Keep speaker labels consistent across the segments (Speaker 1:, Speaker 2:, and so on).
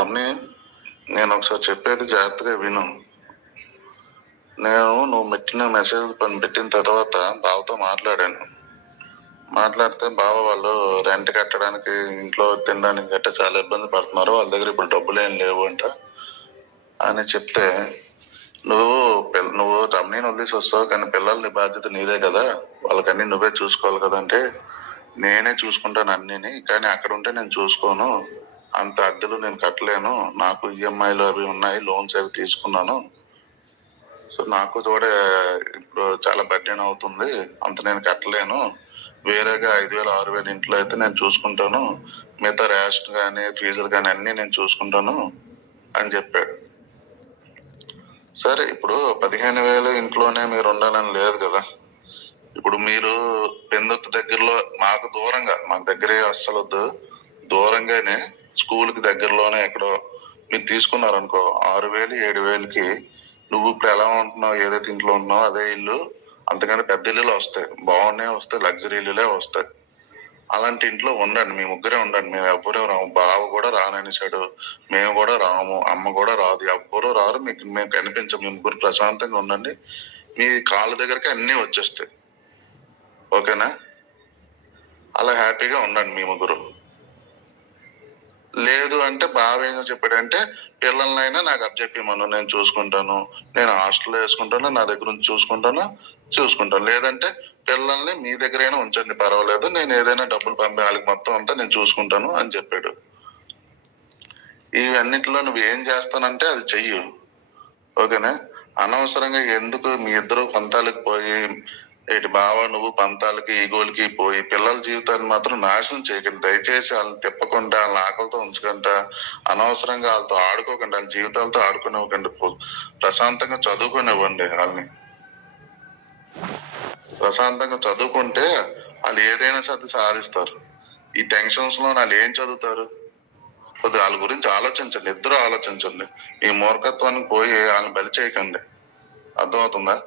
Speaker 1: రమణి నేను ఒకసారి చెప్పేది జాగ్రత్తగా విను. నేను నువ్వు పెట్టిన మెసేజ్ పని పెట్టిన తర్వాత బావతో మాట్లాడాను. మాట్లాడితే బావ వాళ్ళు రెంట్ కట్టడానికి ఇంట్లో తినడానికి గట్ట చాలా ఇబ్బంది పడుతున్నారు. వాళ్ళ దగ్గర ఇప్పుడు డబ్బులు ఏం లేవు అంట. అని చెప్తే నువ్వు నువ్వు రమణీని వదిలేసి వస్తావు కానీ పిల్లల్ని బాధ్యత నీదే కదా. వాళ్ళకన్నీ నువ్వే చూసుకోవాలి కదంటే నేనే చూసుకుంటాను అన్నీని. కానీ అక్కడ ఉంటే నేను చూసుకోను. అంత అద్దెలు నేను కట్టలేను. నాకు ఈఎంఐలు అవి ఉన్నాయి లోన్స్ అవి తీసుకున్నాను. సో నాకు కూడా ఇప్పుడు చాలా బర్డెన్ అవుతుంది. అంత నేను కట్టలేను. వేరేగా ఐదు వేల ఆరు వేలు ఇంట్లో అయితే నేను చూసుకుంటాను. మిగతా రేషన్ కానీ ఫీజులు కానీ అన్నీ నేను చూసుకుంటాను అని చెప్పాడు. సరే ఇప్పుడు పదిహేను వేలు ఇంట్లోనే మీరు ఉండాలని లేదు కదా. ఇప్పుడు మీరు పెందుర్తి దగ్గరలో మాకు దూరంగా మాకు దగ్గరే అస్సలు వద్దు దూరంగానే స్కూల్కి దగ్గరలోనే ఎక్కడో. మీరు తీసుకున్నారనుకో ఆరు వేలు ఏడు వేలకి నువ్వు ఇప్పుడు ఎలా ఉంటున్నావు? ఏదైతే ఇంట్లో ఉంటున్నావు అదే ఇల్లు. అంతకంటే పెద్ద ఇల్లులు వస్తాయి. బాగున్నాయి వస్తాయి లగ్జరీ ఇల్లులే వస్తాయి. అలాంటి ఇంట్లో ఉండండి. మీ ముగ్గురే ఉండండి. మేము ఎవ్వరూ రాము. బావ కూడా రాననిసాడు మేము కూడా రాము. అమ్మ కూడా రాదు. ఎవ్వరూ రారు. మీకు మేము కనిపించం మీ ముగ్గురు ప్రశాంతంగా ఉండండి. మీ కాళ్ళ దగ్గరికి అన్నీ వచ్చేస్తాయి. ఓకేనా? అలా హ్యాపీగా ఉండండి మీ ముగ్గురు. లేదు అంటే బావ ఏం చెప్పాడంటే పిల్లలనైనా నాకు అప్పచెప్పిమను నేను చూసుకుంటాను. నేను హాస్టల్లో వేసుకుంటాను నా దగ్గర నుంచి చూసుకుంటాను చూసుకుంటాను. లేదంటే పిల్లల్ని మీ దగ్గరైనా ఉంచండి పర్వాలేదు. నేను ఏదైనా డబ్బులు పంపే వాళ్ళకి మొత్తం అంతా నేను చూసుకుంటాను అని చెప్పాడు. ఇవన్నిటిలో నువ్వు ఏం చేస్తానంటే అది చెయ్యు. ఓకేనా? అనవసరంగా ఎందుకు మీ ఇద్దరు కొంతాలకు పోయి ఇటు బావ నువ్వు పంతాలకి ఈగోలకి పోయి పిల్లల జీవితాన్ని మాత్రం నాశనం చేయకండి. దయచేసి వాళ్ళని తిప్పకుండా వాళ్ళని ఆకలితో ఉంచకుండా అనవసరంగా వాళ్ళతో ఆడుకోకండి. వాళ్ళ జీవితాలతో ఆడుకునివ్వకండి. పో- ప్రశాంతంగా చదువుకునివ్వండి వాళ్ళని. ప్రశాంతంగా చదువుకుంటే వాళ్ళు ఏదైనా సర్ది సాధిస్తారు. ఈ టెన్షన్స్లో వాళ్ళు ఏం చదువుతారు? కొద్దిగా వాళ్ళ గురించి ఆలోచించండి. ఇద్దరు ఆలోచించండి. ఈ మూర్ఖత్వానికి పోయి వాళ్ళని బలి చేయకండి. అర్థమవుతుందా?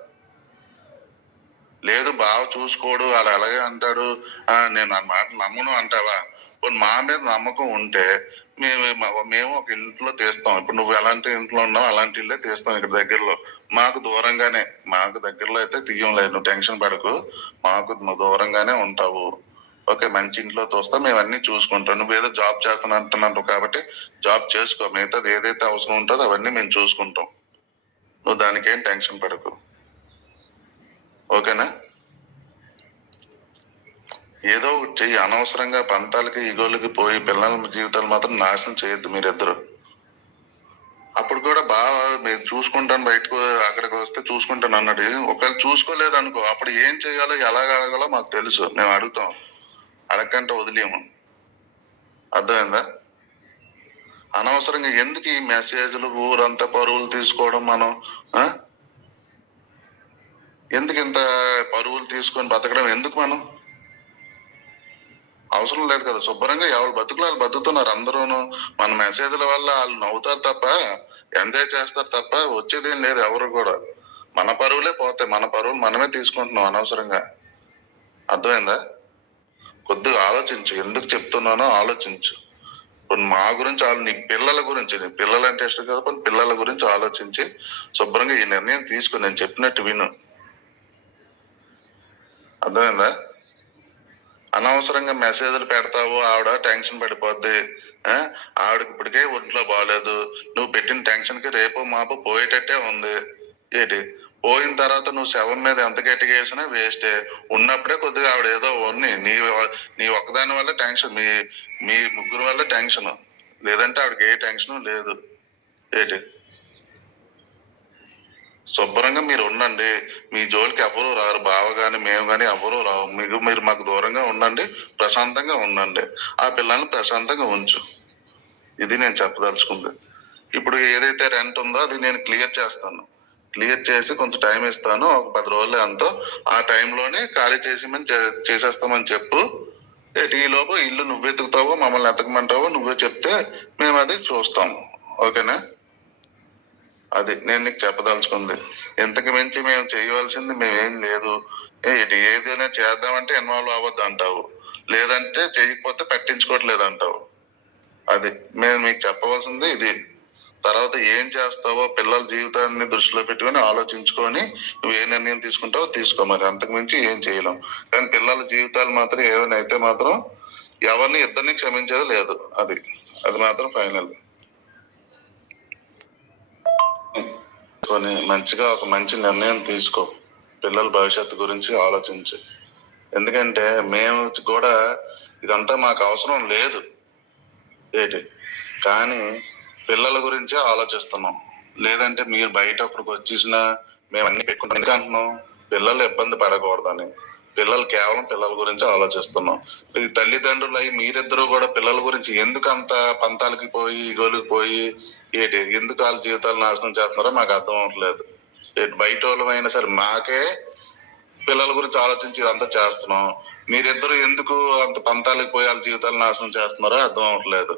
Speaker 1: లేదు బాగా చూసుకోడు వాడు అలాగే అంటాడు. నేను ఆ మాట నమ్మను అంటావా? మా మీద నమ్మకం ఉంటే మేము మేము ఒక ఇంట్లో తీస్తాం. ఇప్పుడు నువ్వు ఎలాంటి ఇంట్లో ఉన్నావు అలాంటి ఇల్లే తీస్తాం ఇక్కడ దగ్గరలో. మాకు దూరంగానే మాకు దగ్గరలో అయితే తీయం లేదు. నువ్వు టెన్షన్ పడకు. మాకు దూరంగానే ఉంటావు. ఓకే మంచి ఇంట్లో తోస్తా మేము అన్ని చూసుకుంటాం. నువ్వు ఏదో జాబ్ చేస్తాను అంటున్నావు కాబట్టి జాబ్ చేసుకో. మిగతాది ఏదైతే అవసరం ఉంటుందో అవన్నీ మేము చూసుకుంటాం. నువ్వు దానికేం టెన్షన్ పడకు. ఓకేనా? ఏదో ఒకటి చెయ్యి. అనవసరంగా పంతాలకి ఈగోలకి పోయి పిల్లల జీవితాలు మాత్రం నాశనం చేయొద్దు మీరిద్దరు. అప్పుడు కూడా బాగా మీరు చూసుకుంటాను బయటకు అక్కడికి వస్తే చూసుకుంటాను అన్నాడు. ఒకవేళ చూసుకోలేదు అనుకో అప్పుడు ఏం చేయాలో ఎలా అడగాలో మాకు తెలుసు. మేము అడుగుతాం. అడగంటే వదిలేము. అర్థమైందా? అనవసరంగా ఎందుకు ఈ మెసేజ్లు ఊరంతా పరువులు తీసుకోవడం మనం ఎందుకు ఇంత పరువులు తీసుకొని బతకడం? ఎందుకు మనం? అవసరం లేదు కదా. శుభ్రంగా ఎవరు బతుకులు వాళ్ళు బతుకుతున్నారు అందరూను. మన మెసేజ్ల వల్ల వాళ్ళు నవ్వుతారు తప్ప ఎంజాయ్ చేస్తారు తప్ప వచ్చేదేం లేదు ఎవరు కూడా. మన పరువులే పోతాయి. మన పరువులు మనమే తీసుకుంటున్నాం అనవసరంగా. అర్థమైందా? కొద్దిగా ఆలోచించు. ఎందుకు చెప్తున్నానో ఆలోచించు. ఇప్పుడు మా గురించి ఆలో- నీ పిల్లల గురించి. నీ పిల్లలంటే ఇష్టం కదా కొన్ని పిల్లల గురించి ఆలోచించి శుభ్రంగా ఈ నిర్ణయం తీసుకుని నేను చెప్పినట్టు విను. అర్థమైందా? అనవసరంగా మెసేజ్లు పెడతావు ఆవిడ టెన్షన్ పడిపోద్ది ఆవిడకి ఇప్పటికే ఒంట్లో బాగాలేదు నువ్వు పెట్టిన టెన్షన్కి రేపు మాపు పోయేటట్టే ఉంది. ఏంటి? పోయిన తర్వాత నువ్వు శవం మీద ఎంత గట్టిగా వేసినా వేస్టే. ఉన్నప్పుడే కొద్దిగా ఆవిడ ఏదో ఉన్ని నీ నీ ఒక్కదాని వల్ల టెన్షన్ మీ మీ ముగ్గురు వల్ల టెన్షన్. లేదంటే ఆవిడకి ఏ టెన్షన్ లేదు. ఏంటి? శుభ్రంగా మీరు ఉండండి. మీ జోలికి ఎవరు రారు. బావ కానీ మేము కానీ ఎవరు రావు. మీకు మీరు మాకు దూరంగా ఉండండి. ప్రశాంతంగా ఉండండి. ఆ పిల్లల్ని ప్రశాంతంగా ఉంచు. ఇది నేను చెప్పదలుచుకుంది. ఇప్పుడు ఏదైతే రెంట్ ఉందో అది నేను క్లియర్ చేస్తాను. క్లియర్ చేసి కొంచెం టైం ఇస్తాను. ఒక పది రోజులు ఎంతో ఆ టైంలోనే ఖాళీ చేసి చేసేస్తామని చెప్పు. ఈలోపు ఇల్లు నువ్వు వెతుకుతావో మమ్మల్ని ఎతకమంటావో నువ్వే చెప్తే మేము అది చూస్తాము ఓకేనా? అది నేను నీకు చెప్పదలుచుకుంది. ఇంతకు మించి మేము చేయవలసింది మేమేం లేదు. ఏది ఏదైనా చేద్దామంటే ఇన్వాల్వ్ అవ్వద్దు అంటావు లేదంటే చేయకపోతే పట్టించుకోవట్లేదు అంటావు అది మేము మీకు చెప్పవలసింది ఇది. తర్వాత ఏం చేస్తావో పిల్లల జీవితాన్ని దృష్టిలో పెట్టుకొని ఆలోచించుకొని నువ్వు ఏ నిర్ణయం తీసుకుంటావో తీసుకో మరి. అంతకు మించి ఏం చేయలేం. కానీ పిల్లల జీవితాలు మాత్రం ఏమైనా అయితే మాత్రం ఎవరిని ఇద్దరిని క్షమించేది లేదు. అది అది మాత్రం ఫైనల్. మంచిగా ఒక మంచి నిర్ణయం తీసుకో. పిల్లల భవిష్యత్తు గురించి ఆలోచించి. ఎందుకంటే మేము కూడా ఇదంతా మాకు అవసరం లేదు. ఏంటి? కానీ పిల్లల గురించే ఆలోచిస్తున్నాం. లేదంటే మీరు బయట అక్కడికి వచ్చేసిన మేము అన్ని పెట్టుకుంటాం. ఎందుకంటున్నాం పిల్లలు ఇబ్బంది పడకూడదని. పిల్లలు కేవలం పిల్లల గురించి ఆలోచిస్తున్నాం. తల్లిదండ్రులు అయి మీరిద్దరూ కూడా పిల్లల గురించి ఎందుకు అంత పంతాలకి పోయి ఇగోలికి పోయి ఏంటి ఎందుకు వాళ్ళ జీవితాలు నాశనం చేస్తున్నారో మాకు అర్థం అవ్వట్లేదు. బయట వాళ్ళమైనా సరే మాకే పిల్లల గురించి ఆలోచించి ఇదంతా చేస్తున్నాం. మీరిద్దరు ఎందుకు అంత పంతాలకి పోయి వాళ్ళ జీవితాలు నాశనం చేస్తున్నారో అర్థం అవ్వట్లేదు.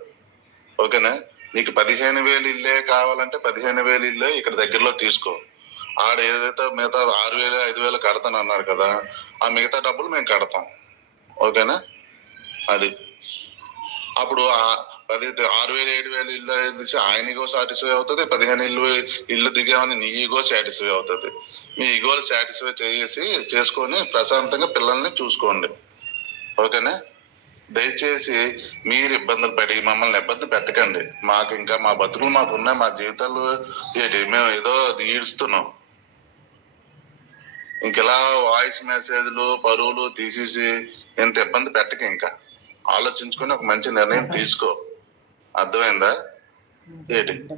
Speaker 1: ఓకేనా? నీకు పదిహేను వేలు ఇల్లే కావాలంటే పదిహేను వేలు ఇల్లే ఇక్కడ దగ్గరలో తీసుకో. ఆడ ఏదైతే మిగతా ఆరు వేలు ఐదు వేలు కడతాను అన్నాడు కదా ఆ మిగతా డబ్బులు మేము కడతాం. ఓకేనా? అది. అప్పుడు ఆ పది ఆరు వేలు ఏడు వేలు ఇల్లు తీసి ఆయన ఇగో సాటిస్ఫై అవుతుంది పదిహేను ఇల్లు ఇల్లు దిగామని నీ ఇగో సాటిస్ఫై అవుతుంది. మీ ఇగోలు సాటిస్ఫై చేసి చేసుకొని ప్రశాంతంగా పిల్లల్ని చూసుకోండి. ఓకేనా? దయచేసి మీరు ఇబ్బందులు పడి మమ్మల్ని ఇబ్బంది పెట్టకండి. మాకు ఇంకా మా బతుకులు మాకు ఉన్నాయి మా జీవితాలు ఏంటి మేము ఏదో ఈడుస్తున్నాం. ఇంక ఇలా వాయిస్ మెసేజ్లు పరువులు తీసేసి ఇంత ఇబ్బంది పెట్టక ఇంకా. ఆలోచించుకొని ఒక మంచి నిర్ణయం తీసుకో. అర్థమైందా? ఏంటి?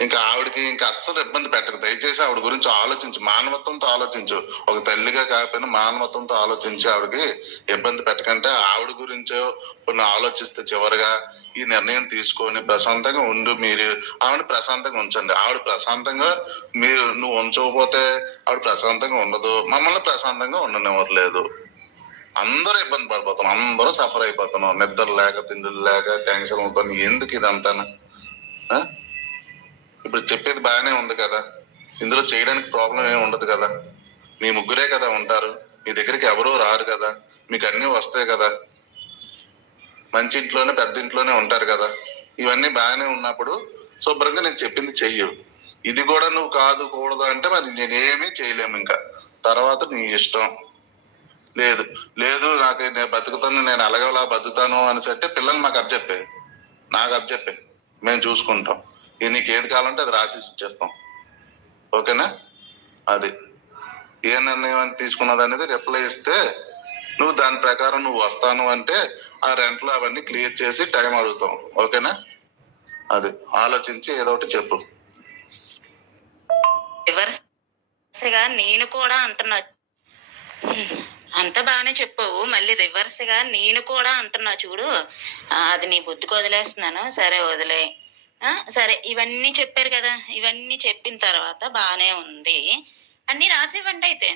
Speaker 1: ఇంకా ఆవిడకి ఇంకా అస్సలు ఇబ్బంది పెట్టకు. దయచేసి ఆవిడ గురించి ఆలోచించు. మానవత్వంతో ఆలోచించు. ఒక తల్లిగా కాకపోయినా మానవత్వంతో ఆలోచించి ఆవిడకి ఇబ్బంది పెట్టకంటే ఆవిడ గురించో కొన్ని ఆలోచిస్తే చివరిగా ఈ నిర్ణయం తీసుకొని ప్రశాంతంగా ఉండు మీరు. ఆవిడ ప్రశాంతంగా ఉంచండి. ఆవిడ ప్రశాంతంగా మీరు నువ్వు ఉంచకపోతే ఆవిడ ప్రశాంతంగా ఉండదు. మమ్మల్ని ప్రశాంతంగా ఉండనివ్వట్లేదు. అందరూ ఇబ్బంది పడిపోతున్నాం అందరూ సఫర్ అయిపోతున్నాం నిద్ర లేక తిండి లేక టెన్షన్లతో ఎందుకు ఇదంతా ఇప్పుడు చెప్పేది బాగానే ఉంది కదా. ఇందులో చేయడానికి ప్రాబ్లం ఏమి ఉండదు కదా. మీ ముగ్గురే కదా ఉంటారు. మీ దగ్గరికి ఎవరూ రారు కదా. మీకు అన్నీ వస్తాయి కదా. మంచి ఇంట్లోనే పెద్ద ఇంట్లోనే ఉంటారు కదా. ఇవన్నీ బాగానే ఉన్నప్పుడు శుభ్రంగా నేను చెప్పింది చెయ్యు. ఇది కూడా నువ్వు కాదు కూడదు అంటే మరి నేనేమీ చేయలేము ఇంకా. తర్వాత నీ ఇష్టం. లేదు. లేదు నాకు నేను బతుకుతాను నేను అలగలా బతుకుతాను అని అంటే పిల్లలు మాకు అప్పచెప్పే నాకు అప్పచెప్పే మేము చూసుకుంటాం. ఇది నీకు ఏది కావాలంటే అది రాసి ఇచ్చేస్తాం. ఓకేనా? అది. ఏ నిర్ణయం అని తీసుకున్నది అనేది రిప్లై ఇస్తే నువ్వు దాని ప్రకారం నువ్వు వస్తాను అంటే ఆ రెంట్లో అవన్నీ క్లియర్ చేసి టైం అడుగుతాం. ఓకేనా? అది. ఆలోచించి ఏదో ఒకటి చెప్పు.
Speaker 2: రివర్స్గా నేను కూడా అంటున్నా. అంత బాగానే చెప్పావు. మళ్ళీ రివర్స్గా నేను కూడా అంటున్నా. చూడు అది నీ బుద్ధికి వదిలేస్తున్నాను. సరే వదిలే సరే ఇవన్నీ చెప్పారు కదా ఇవన్నీ చెప్పిన తర్వాత బాగానే ఉంది. అన్ని రాసివ్వండి అయితే.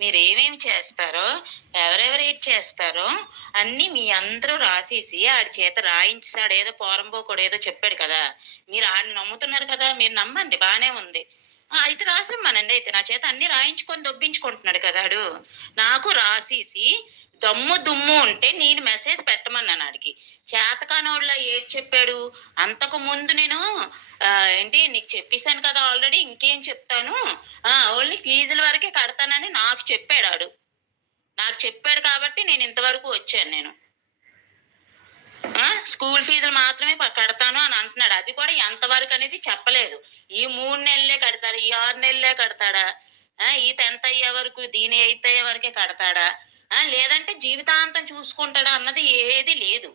Speaker 2: మీరు ఏమేమి చేస్తారో ఎవరెవరు ఏది చేస్తారో అన్ని మీ అందరూ రాసేసి ఆడి చేత రాయించాడు ఏదో పోరంబోకోడు ఏదో చెప్పాడు కదా. మీరు ఆడిని నమ్ముతున్నారు కదా మీరు నమ్మండి బాగానే ఉంది. అయితే రాసిమ్మనండి అయితే నా చేత అన్ని రాయించుకొని దొబ్బించుకుంటున్నాడు కదాడు నాకు రాసేసి దమ్ము దుమ్ము ఉంటే నేను మెసేజ్ పెట్టమన్నాను ఆడికి. చేతకానోళ్ళ ఏది చెప్పాడు. అంతకు ముందు నేను ఏంటి నీకు చెప్పేశాను కదా ఆల్రెడీ ఇంకేం చెప్తాను? ఓన్లీ ఫీజుల వరకే కడతానని నాకు చెప్పాడు ఆడు. నాకు చెప్పాడు కాబట్టి నేను ఇంతవరకు వచ్చాను నేను. స్కూల్ ఫీజులు మాత్రమే కడతాను అని అంటున్నాడు. అది కూడా ఎంతవరకు అనేది చెప్పలేదు. ఈ మూడు నెలలే కడతాడు? ఈ ఆరు నెలలే కడతాడా? ఈ టెన్త్ అయ్యే వరకు దీని ఎయిత్ అయ్యే వరకే కడతాడా? లేదంటే జీవితాంతం చూసుకుంటాడా అన్నది ఏది లేదు.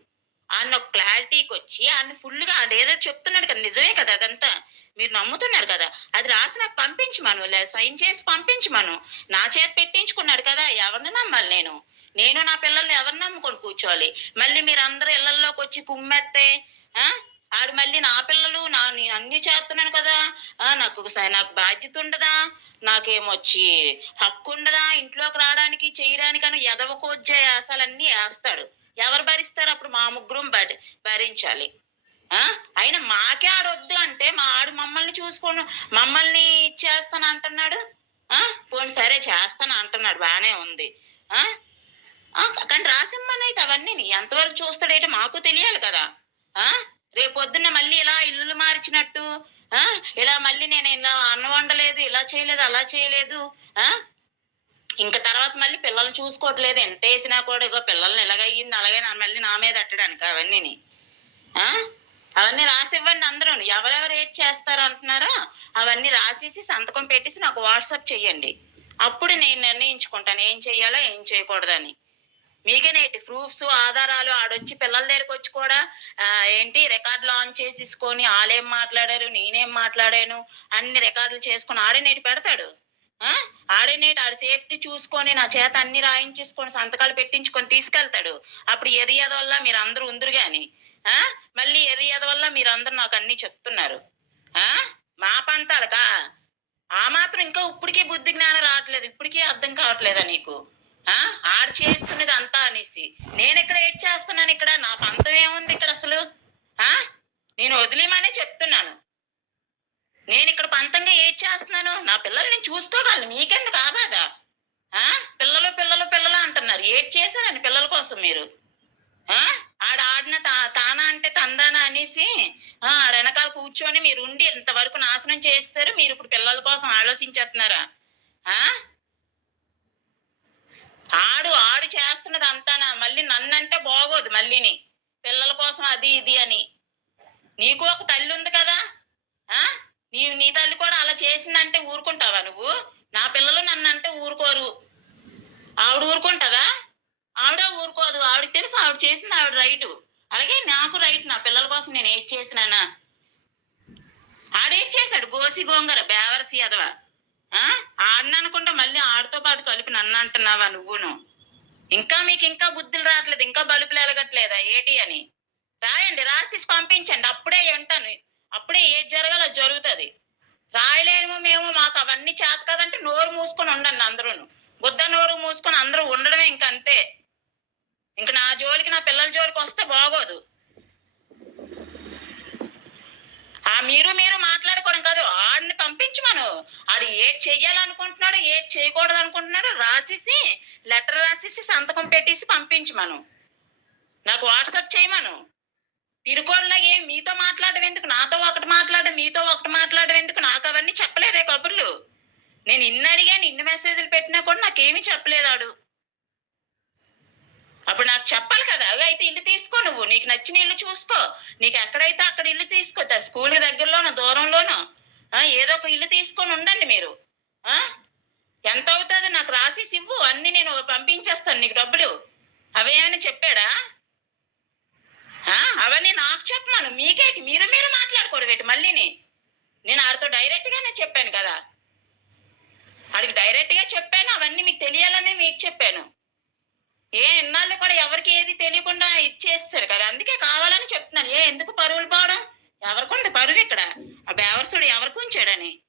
Speaker 2: ఆయన ఒక క్లారిటీకి వచ్చి ఆయన ఫుల్గా ఆయన ఏదో చెప్తున్నాడు కదా నిజమే కదా అదంతా? మీరు నమ్ముతున్నారు కదా? అది రాసి నాకు పంపించమను లే సైన్ చేసి పంపించమను నా చేతి పెట్టించుకున్నాడు కదా ఎవరిని నమ్మాలి నేను? నేను నా పిల్లల్ని ఎవరిని నమ్ముకొని కూర్చోవాలి? మళ్ళీ మీరు అందరూ ఇళ్ళలోకి వచ్చి కుమ్మెత్తే ఆడు మళ్ళీ నా పిల్లలు నా నేను అన్ని చేస్తున్నాను కదా నాకు ఒకసారి నాకు బాధ్యత ఉండదా? నాకేమొచ్చి హక్కు ఉండదా? ఇంట్లోకి రావడానికి చేయడానికి అని ఎదవకోజ్జే అన్నీ వేస్తాడు ఎవరు భరిస్తారు? అప్పుడు మా ముగ్గురం భరి భరించాలి. ఆ? అయినా మాకే ఆడొద్దు అంటే మా ఆడు మమ్మల్ని చూసుకొని మమ్మల్ని ఇచ్చేస్తాను అంటున్నాడు. ఆ? పోనీ సరే చేస్తాను అంటున్నాడు బాగానే ఉంది. ఆ? కానీ రాసిమ్మనైతే అవన్నీ ఎంతవరకు చూస్తాడేంటి మాకు తెలియాలి కదా. ఆ? మళ్ళీ ఇలా ఇల్లు మార్చినట్టు ఆ? ఇలా మళ్ళీ నేను ఇలా అన్నం వండలేదు ఇలా చేయలేదు అలా చేయలేదు ఆ? ఇంకా తర్వాత మళ్ళీ పిల్లల్ని చూసుకోవట్లేదు. ఎంత వేసినా కూడా ఇగో పిల్లల్ని ఎలాగయ్యింది అలాగే నా- మళ్ళీ నా మీద అట్టడానికి అవన్నీని. అవన్నీ రాసివ్వండి అందరూ ఎవరెవరు ఏది చేస్తారు అంటున్నారో అవన్నీ రాసేసి సంతకం పెట్టేసి నాకు వాట్సాప్ చెయ్యండి. అప్పుడు నేను నిర్ణయించుకుంటాను. ఏం చెయ్యాలో ఏం చేయకూడదని. మీకేనేటి ప్రూఫ్స్ ఆధారాలు ఆడొచ్చి పిల్లల దగ్గరకు వచ్చి కూడా ఏంటి రికార్డ్ లాంచ్ చేసేసుకొని వాళ్ళేం మాట్లాడారు నేనేం మాట్లాడాను అన్ని రికార్డులు చేసుకుని ఆడే నేటి పెడతాడు. ఆడనేటి ఆడే నేటి సేఫ్టీ చూసుకొని నా చేత అన్ని రాయించేసుకొని సంతకాలు పెట్టించుకొని తీసుకెళ్తాడు. అప్పుడు ఎరియద వల్ల మీరు అందరూ ఉందరు గాని ఆ? మళ్ళీ ఎరియద వల్ల మీరు అందరు నాకు అన్ని చెప్తున్నారు. ఆ? మా పంతాలకా ఆ మాత్రం ఇంకా ఇప్పటికీ బుద్ధి జ్ఞానం రావట్లేదు. ఇప్పటికీ అర్థం కావట్లేదా నీకు? ఆ? ఆడు చేస్తున్నది అంతా అనేసి. నేను ఇక్కడ ఏడ్ చేస్తున్నాను ఇక్కడ? నా పంతం ఏముంది ఇక్కడ అసలు? ఆ? నేను వదిలేమనే చెప్తున్నాను. నేను ఇక్కడ పంతంగా ఏడ్ చేస్తున్నాను? నా పిల్లల్ని నేను చూసుకోగలను. మీకెందుకు ఆబాదా ఆ? పిల్లలు పిల్లలు పిల్లలు అంటున్నారు. ఏడ్ చేశారని పిల్లల కోసం మీరు? ఆ? ఆడ ఆడిన తా తానా అంటే తందానా అనేసి ఆడ వెనకాల కూర్చొని మీరు ఉండి ఇంతవరకు నాశనం చేస్తారు మీరు ఇప్పుడు పిల్లల కోసం ఆలోచించేస్తున్నారా? ఆ? ఆడు ఆడు చేస్తున్నది అంతానా? మళ్ళీ నన్నంటే బాగోదు మళ్ళీని. పిల్లల కోసం అది ఇది అని. నీకు ఒక తల్లి ఉంది కదా? ఆ? నీ నీ తల్లి కూడా అలా చేసిందంటే ఊరుకుంటావా నువ్వు? నా పిల్లలు నన్ను అంటే ఊరుకోరు. ఆవిడ ఊరుకుంటుందా? ఆవిడ ఊరుకోదు. ఆవిడకి తెలుసు ఆవిడ చేసింది ఆవిడ రైటు. అలాగే నాకు రైట్ నా పిల్లల కోసం నేను ఏది చేసినానా? ఆడేం చేశాడు? గోసి గోంగర బేవరసి అదవా? ఆ? ఆడిన అనుకుంటా మళ్ళీ ఆడితో పాటు కలిపి నన్ను అంటున్నావా నువ్వును? ఇంకా మీకు ఇంకా బుద్ధులు రావట్లేదు ఇంకా బలుపులు ఎలగట్లేదా? ఏటి అని? రాయండి రాసి పంపించండి. అప్పుడే వింటాను. అప్పుడే ఏది జరగాలో జరుగుతుంది. రాయలేము మేము మాకు అవన్నీ చేత కదంటే నోరు మూసుకొని ఉండండి అందరూ గుద్ద నోరు మూసుకొని అందరూ ఉండడమే ఇంక అంతే ఇంక నా జోలికి నా పిల్లల జోలికి వస్తే బాగోదు. ఆ మీరు మీరు మాట్లాడుకోవడం కాదు ఆడిని పంపించమను ఆడు ఏది చెయ్యాలనుకుంటున్నాడు ఏది చేయకూడదు అనుకుంటున్నాడు రాసేసి లెటర్ రాసేసి సంతకం పెట్టేసి పంపించమను నాకు వాట్సాప్ చేయమను పిరుకోళ్ళగా మీతో మాట్లాడడం ఎందుకు? నాతో ఒకటి మాట్లాడడం మీతో ఒకటి మాట్లాడడం ఎందుకు? నాకు అవన్నీ చెప్పలేదే కబుర్లు. నేను ఇన్ని అడిగాను ఇన్ని మెసేజ్లు పెట్టినా కూడా నాకేమీ చెప్పలేదు అప్పుడు నాకు చెప్పాలి కదా అవి అయితే ఇల్లు తీసుకో నువ్వు. నీకు నచ్చిన ఇల్లు చూసుకో. నీకు ఎక్కడైతే అక్కడ ఇల్లు తీసుకో స్కూల్ దగ్గరలోనో దూరంలోనో ఏదో ఒక ఇల్లు తీసుకొని ఉండండి మీరు. ఎంత అవుతుందో నాకు రాసి ఇవ్వు. అన్ని నేను పంపించేస్తాను నీకు డబ్బులు. అవేమైనా చెప్పాడా? అవన్నీ నాకు చెప్పమను. మీకేటి? మీరు మీరు మాట్లాడుకోరు వేటి మళ్ళీని. నేను ఆడితో డైరెక్ట్గానే చెప్పాను కదా. ఆడికి డైరెక్ట్గా చెప్పాను అవన్నీ మీకు తెలియాలని మీకు చెప్పాను. ఏ ఎన్నాళ్ళు కూడా ఎవరికి ఏది తెలియకుండా ఇచ్చేస్తారు కదా. అందుకే కావాలని చెప్తున్నాను ఏ ఎందుకు పరువులు పోవడం? ఎవరికి పరువు ఇక్కడ? ఆ బేవర్సుడు ఎవరికి ఉంచాడని?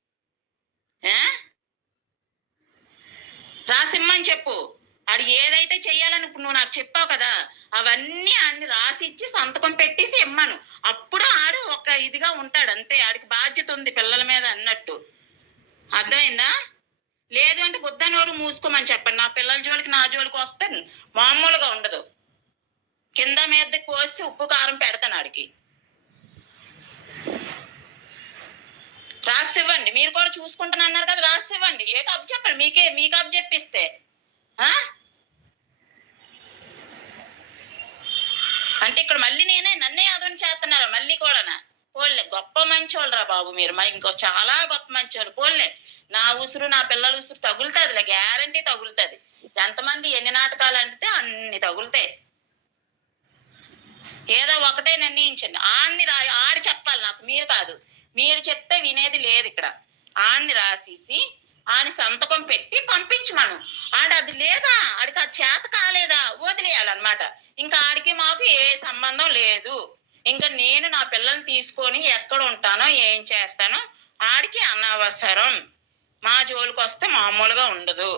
Speaker 2: రాసిమ్మని చెప్పు. ఆడు ఏదైతే చెయ్యాలని నువ్వు నాకు చెప్పావు కదా అవన్నీ అన్ని రాసిచ్చి సంతకం పెట్టేసి ఇమ్మను. అప్పుడు ఆడు ఒక ఇదిగా ఉంటాడు అంతే. ఆడికి బాధ్యత ఉంది పిల్లల మీద అన్నట్టు. అర్థమైందా? లేదు అంటే బుద్ధ నోరు మూసుకోమని చెప్పండి. నా పిల్లల జోలికి నా జోలికి వస్తే మామూలుగా ఉండదు. కింద మీద కోసి ఉప్పు కారం పెడతాను ఆడికి. రాసివ్వండి. మీరు కూడా చూసుకుంటాను అన్నారు కదా రాసివ్వండి. ఏ కబ్ చెప్పండి. మీకే మీకు కబ్ చెప్పిస్తే ఆ? అంటే ఇక్కడ మళ్ళీ నేనే నన్నే అదొని చేస్తున్నారా మళ్ళీ కూడానా? పోలే గొప్ప మంచోళ్ళరా బాబు మీరు. మరి ఇంకో చాలా గొప్ప మంచోళ్ళు. పోలే నా ఉసురు నా పిల్లల ఉసురు తగులుతుందిలే గ్యారంటీ తగులుతుంది. ఎంతమంది ఎన్ని నాటకాలు అంటే అన్ని తగులుతాయి. ఏదో ఒకటే నిర్ణయించండి. ఆడిని రా ఆడి చెప్పాలి నాకు మీరు కాదు. మీరు చెప్తే వినేది లేదు ఇక్కడ. ఆడిని రాసేసి ఆని సంతకం పెట్టి పంపించమను. ఆడ అది లేదా? ఆడికి అది చేత కాలేదా? వదిలేయాలన్నమాట. ఇంకా ఆడికి మాకు ఏ సంబంధం లేదు. ఇంకా నేను నా పిల్లల్ని తీసుకొని ఎక్కడ ఉంటానో ఏం చేస్తానో ఆడికి అనవసరం. మా జోలికి వస్తే మామూలుగా ఉండదు.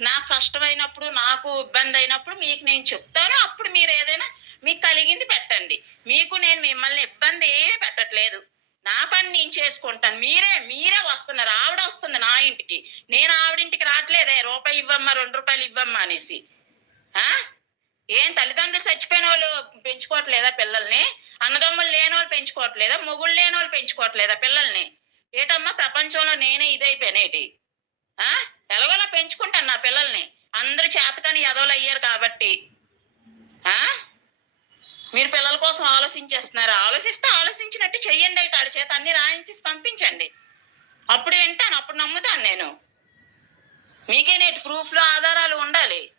Speaker 2: నాకు కష్టమైనప్పుడు నాకు ఇబ్బంది అయినప్పుడు మీకు నేను చెప్తాను. అప్పుడు మీరు ఏదైనా మీకు కలిగింది పెట్టండి. మీకు నేను మిమ్మల్ని ఇబ్బంది ఏమీ పెట్టట్లేదు. నా పని నేను చేసుకుంటాను. మీరే మీరే వస్తున్నారు. ఆవిడ వస్తుంది నా ఇంటికి. నేను ఆవిడింటికి రావట్లేదే. రూపాయి ఇవ్వమ్మా రెండు రూపాయలు ఇవ్వమ్మా అనేసి. ఏం తల్లిదండ్రులు చచ్చిపోయిన వాళ్ళు పెంచుకోవట్లేదా పిల్లల్ని? అన్నదమ్ములు లేని వాళ్ళు పెంచుకోవట్లేదా? మొగుళ్ళు లేని వాళ్ళు పెంచుకోవట్లేదా పిల్లల్ని? ఏటమ్మా ప్రపంచంలో నేనే ఇదైపోయానేటి ఆ? ఎలాగోలా పెంచుకుంటాను నా పిల్లల్ని. అందరు చేతకాని ఎదవలు అయ్యారు కాబట్టి. ఆ? మీరు పిల్లల కోసం ఆలోచించేస్తున్నారు. ఆలోచిస్తే ఆలోచించినట్టు చెయ్యండి అయితే ఆడి చేత అన్ని రాయించి పంపించండి. అప్పుడు వింటాను అప్పుడు నమ్ముతాను నేను. మీకే నేటి ప్రూఫ్లు ఆధారాలు ఉండాలి?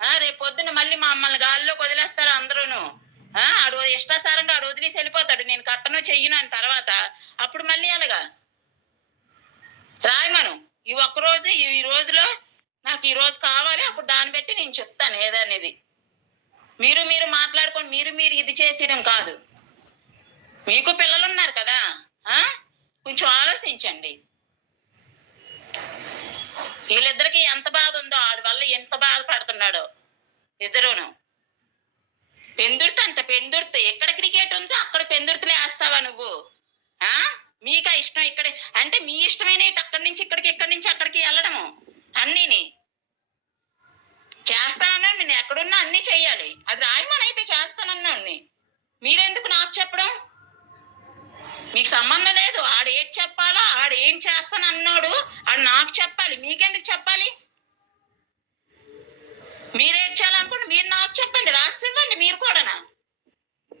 Speaker 2: రేపు పొద్దున్న మళ్ళీ మమ్మల్ని గాల్లోకి వదిలేస్తారు అందరూను. ఆడు ఇష్టాసారంగా ఆడు వదిలేసి వెళ్ళిపోతాడు. నేను కట్టను చెయ్యను అని తర్వాత. అప్పుడు మళ్ళీ అలాగా రాయమను ఈ ఒక్కరోజు ఈ ఈ రోజులో నాకు ఈ రోజు కావాలి అప్పుడు దాన్ని బట్టి నేను చెప్తాను ఏదనేది. మీరు మీరు మాట్లాడుకొని మీరు మీరు ఇది చేసేయడం కాదు. మీకు పిల్లలు ఉన్నారు కదా కొంచెం ఆలోచించండి. వీళ్ళిద్దరికి ఎంత బాధ ఉందో ఆడి వల్ల ఎంత బాధపడుతున్నాడో. ఇద్దరును. పెందుర్తి అంట పెందుర్తి. ఎక్కడ క్రికెట్ ఉందో అక్కడ పెందుర్తిలో వేస్తావా నువ్వు? ఆ? మీకా ఇష్టం ఇక్కడ? అంటే మీ ఇష్టమైన అక్కడి నుంచి ఇక్కడికి ఇక్కడి నుంచి అక్కడికి వెళ్ళడము. అన్నీని. చేస్తానన్నా నేను ఎక్కడున్నా అన్నీ చెయ్యాలి. అది రాయమని అయితే చేస్తానన్నా మీరెందుకు నాకు చెప్పడం? మీకు సంబంధం లేదు. ఆడు ఏం చెప్పాలో ఆడు ఏం చేస్తానన్నాడు ఆడు నాకు చెప్పాలి. మీకెందుకు చెప్పాలి? మీరు ఏడ్చాలనుకోండి మీరు నాకు చెప్పండి. రాసి ఇవ్వండి మీరు కూడానా?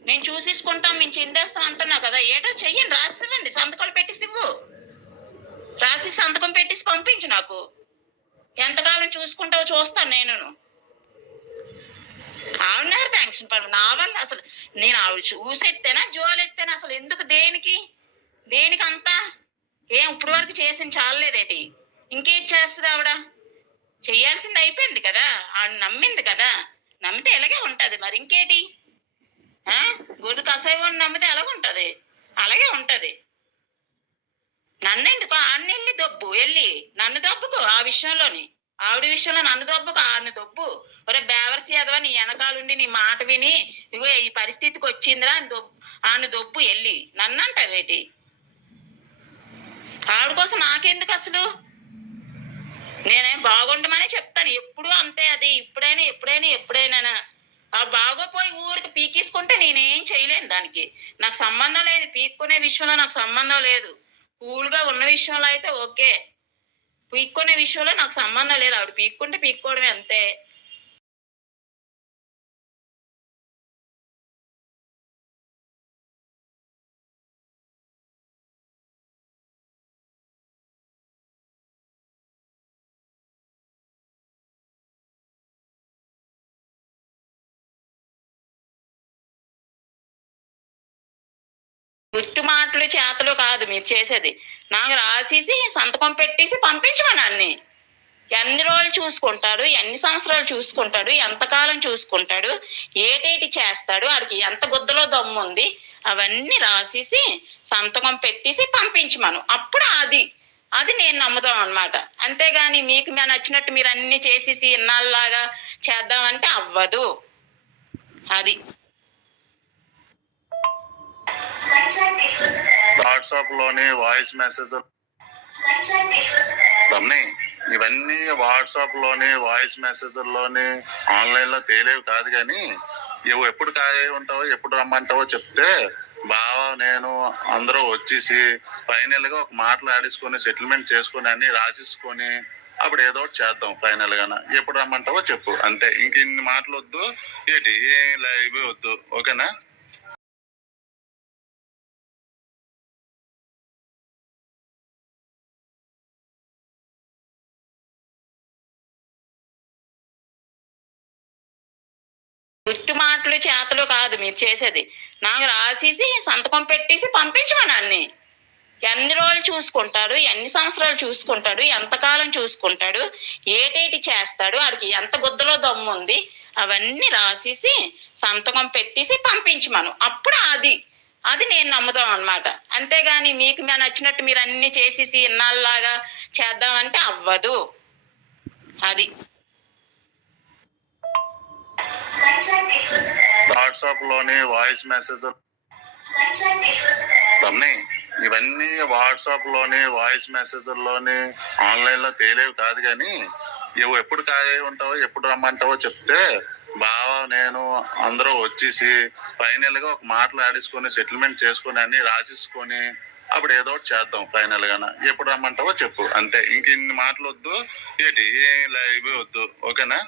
Speaker 2: నేను చూసేసుకుంటాం మేము చిందేస్తాం అంటున్నా కదా. ఏటో చెయ్యండి రాసి ఇవ్వండి. సంతకాలు పెట్టేసి ఇవ్వు. రాసి సంతకం పెట్టేసి పంపించు నాకు. ఎంతకాలం చూసుకుంటావో చూస్తాను నేను ఆవిడ థ్యాంక్స్ పడు నా వల్ల అసలు నేను ఆవిడ చూసెత్తేనా జోలెత్తేనా అసలు ఎందుకు దేనికి? దేనికి అంతా ఏం ఇప్పుడు వరకు చేసింది చాలలేదేటి? ఇంకేం చేస్తుంది ఆవిడ? చేయాల్సింది అయిపోయింది కదా? ఆవిడ నమ్మింది కదా? నమ్మితే ఎలాగే ఉంటుంది మరి ఇంకేటి? ఆ? గుడి కసాయి నమ్మితే ఎలాగ ఉంటుంది అలాగే ఉంటుంది. నన్ను ఎందుకు ఆడిని వెళ్ళి దొబ్బు వెళ్ళి నన్ను దొబ్బుకో ఆ విషయంలోని. ఆవిడ విషయంలో నన్ను దొబ్బకు ఆడిని దొబ్బు. ఒరే బేవర్సి అదవా నీ వెనకాలుండి నీ మాట విని ఇగో ఈ పరిస్థితికి వచ్చిందిరా అని దొబ్బు ఆడిని దొబ్బు వెళ్ళి నన్ను అంటావేటి ఆవిడ కోసం నాకెందుకు అసలు? నేనేం బాగుండమనే చెప్తాను. ఎప్పుడు అంతే అది. ఇప్పుడైనా ఎప్పుడైనా ఎప్పుడైనా ఆ బాగోపోయి ఊరికి పీకేసుకుంటే నేనేం చేయలేను దానికి. నాకు సంబంధం లేదు. పీక్కునే విషయంలో నాకు సంబంధం లేదు. కూల్గా ఉన్న విషయంలో అయితే ఓకే. పీక్కునే విషయంలో నాకు సంబంధం లేదు. ఆవిడ పీక్కుంటే పీక్కోవడమే అంతే. గుట్టు మాటలు చేతలు కాదు మీరు చేసేది. నాకు రాసేసి సంతకం పెట్టేసి పంపించమని అన్ని ఎన్ని రోజులు చూసుకుంటాడు ఎన్ని సంవత్సరాలు చూసుకుంటాడు ఎంతకాలం చూసుకుంటాడు ఏటేటి చేస్తాడు వాడికి ఎంత గుద్దలో దమ్ము ఉంది అవన్నీ రాసేసి సంతకం పెట్టేసి పంపించమను. అప్పుడు అది అది నేను నమ్ముతాం అనమాట అంతేగాని మీకు మేము నచ్చినట్టు మీరు అన్ని చేసేసి ఇన్నాళ్ళలాగా చేద్దామంటే అవ్వదు. అది.
Speaker 1: వాట్సాప్లోని వాయిస్ మెసేజ్ రమణి ఇవన్నీ వాట్సాప్లోని వాయిస్ మెసేజ్లోని ఆన్లైన్లో తేలేవి కాదు కానీ ఇవి ఎప్పుడు ఖాళీ ఉంటావో ఎప్పుడు రమ్మంటావో చెప్తే బావ నేను అందరూ వచ్చేసి ఫైనల్గా ఒక మాట్లాడేసుకొని సెటిల్మెంట్ చేసుకొని అన్ని రాసేసుకొని అప్పుడు ఏదో ఒకటి చేద్దాం ఫైనల్గా ఎప్పుడు రమ్మంటావో చెప్పు అంతే. ఇంక ఇన్ని మాటలు వద్దు ఏంటి? ఏ లైవ్ వద్దు ఓకేనా?
Speaker 2: గుట్టు మాటలు చేతలు కాదు మీరు చేసేది. నాకు రాసేసి సంతకం పెట్టేసి పంపించమని అన్ని. ఎన్ని రోజులు చూసుకుంటాడు ఎన్ని సంవత్సరాలు చూసుకుంటాడు ఎంతకాలం చూసుకుంటాడు ఏటేటి చేస్తాడు వాడికి ఎంత గుద్దలో దమ్ము ఉంది అవన్నీ రాసేసి సంతకం పెట్టేసి పంపించమను. అప్పుడు అది అది నేను నమ్ముతాం అనమాట అంతేగాని మీకు మేము నచ్చినట్టు మీరు అన్ని చేసేసి ఇన్నాళ్ళలాగా చేద్దామంటే అవ్వదు. అది.
Speaker 1: వాట్సాప్లోని వాయిస్ మెసేజ్ రమణి ఇవన్నీ వాట్సాప్లోని వాయిస్ మెసేజ్లోని ఆన్లైన్లో తేలేవి కాదు కానీ ఇవి ఎప్పుడు ఖాళీ ఉంటావో ఎప్పుడు రమ్మంటావో చెప్తే బావ నేను అందరూ వచ్చేసి ఫైనల్గా ఒక మాట్లాడేసుకొని సెటిల్మెంట్ చేసుకొని అన్ని రాసేసుకొని అప్పుడు ఏదో ఒకటి చేద్దాం ఫైనల్గా ఎప్పుడు రమ్మంటావో చెప్పు అంతే. ఇంక ఇన్ని మాటలు వద్దు ఏంటి? ఏ లైవ్ వద్దు ఓకేనా?